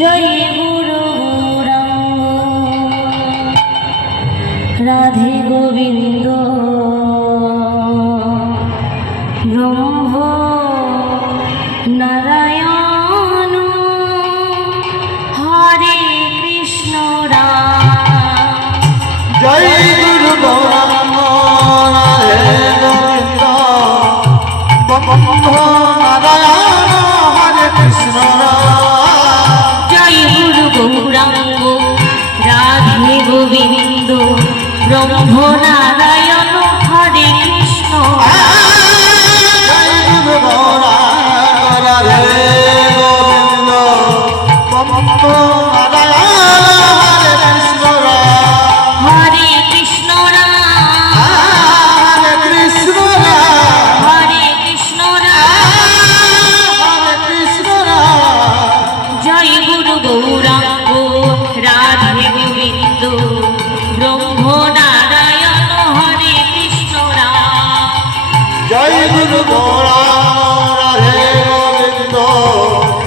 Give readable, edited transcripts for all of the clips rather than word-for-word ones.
জয় গুরু গৌরাঙ্গ রাধে গোবিন্দ ব্রহ্ম নারায়ণ হরে কৃষ্ণ রাম। জয় গুরু গৌরাঙ্গ রাধে গোবিন্দ ব্রহ্ম নারায়ণ হরে কৃষ্ণ রাম। জয় গুরু গৌরাঙ্গ রাধে গোবিন্দ ব্রহ্ম নারায়ণ হরে কৃষ্ণ। জয় গুরু গৌরাঙ্গ রাধে গোবিন্দ ব্রহ্ম নারায়ণ হরে কৃষ্ণ রাম। হরে কৃষ্ণ রাম হরে কৃষ্ণ রাম হরে কৃষ্ণ রাম। হরে কৃষ্ণ রাম। জয় গুরু গৌরাঙ্গ রাধে গোবিন্দ ব্রহ্ম নারায়ণ হরে কৃষ্ণ রাম। জয় গুরু গৌরাঙ্গ রাধে গোবিন্দ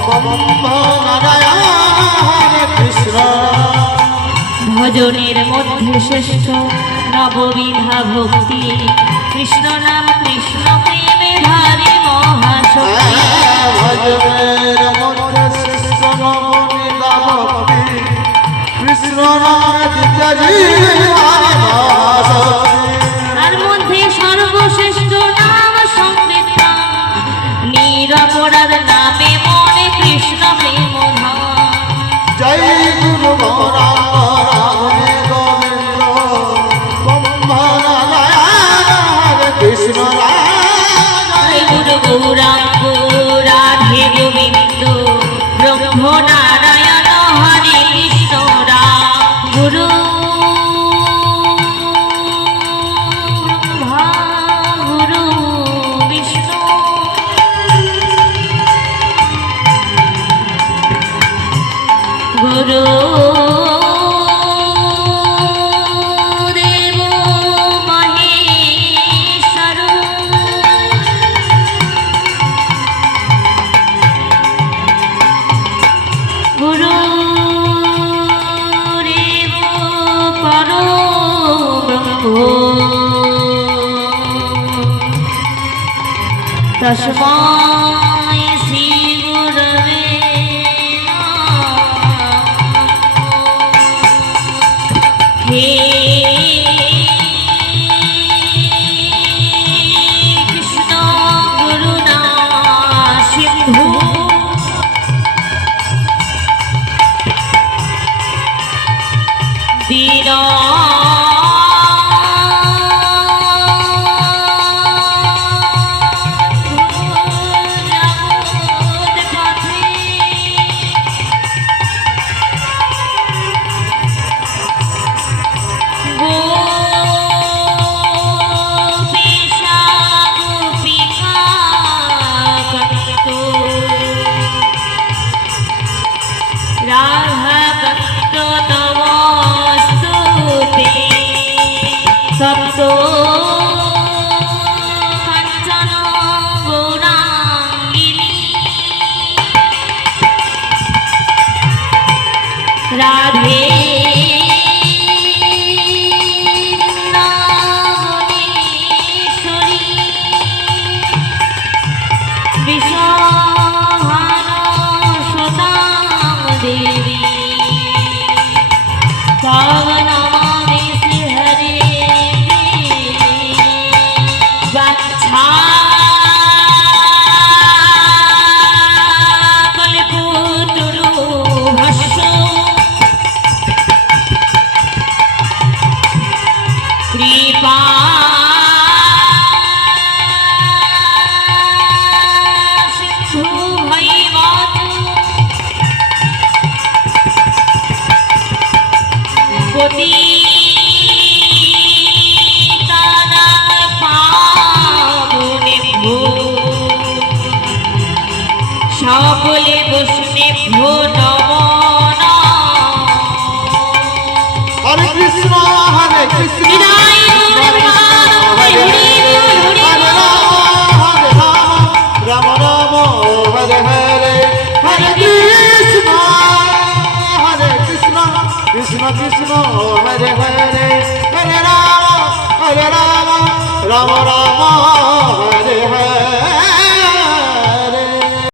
ব্রহ্ম নারায়ণ হরে কৃষ্ণ। ভজনের মধ্যে শ্রেষ্ঠ নববিধা ভক্তি কৃষ্ণ নাম কৃষ্ণ প্রেমে ভারে মহাশক্তি। ভজনের মধ্যে শ্রেষ্ঠ নবনীতা ভক্তি কৃষ্ণ নামে দ্বিতীয় জীবন মহাশক্তি। তার মধ্যে সর্বশ্রেষ্ঠ নাম সংকীর্তন নিরপরাধ নামে মনে কৃষ্ণ প্রেম ধাম। জয় গুরু গৌরাঙ্গ রাধে গোবিন্দ ব্রহ্ম নারায়ণ হরে কৃষ্ণ রাম। জয় গুরু গৌরাঙ্গ রাধে গোবিন্দ ব্রহ্ম নারায়ণ হরে কৃষ্ণ রাম। গুরু ব্রহ্মা গুরু বিষ্ণু গুরু দেব মহেশ্বর। গুরু দেব পরব্রহ্ম তস্মাৎ শ্রী গুরবে নমঃ। হে কৃষ্ণ করুণা সিন্ধু দীন সপ্তো কাঞ্চন গৌরাঙ্গিনী রাধে বৃন্দাবনেশ্বরী বিশ্বভানু সুতাং দেবী পাবনমামি শ্রী হরে কল্পতরু ভাষ্য কৃষ্ণ কৃষ্ণ হরে হরে হরে রাম রাম রাম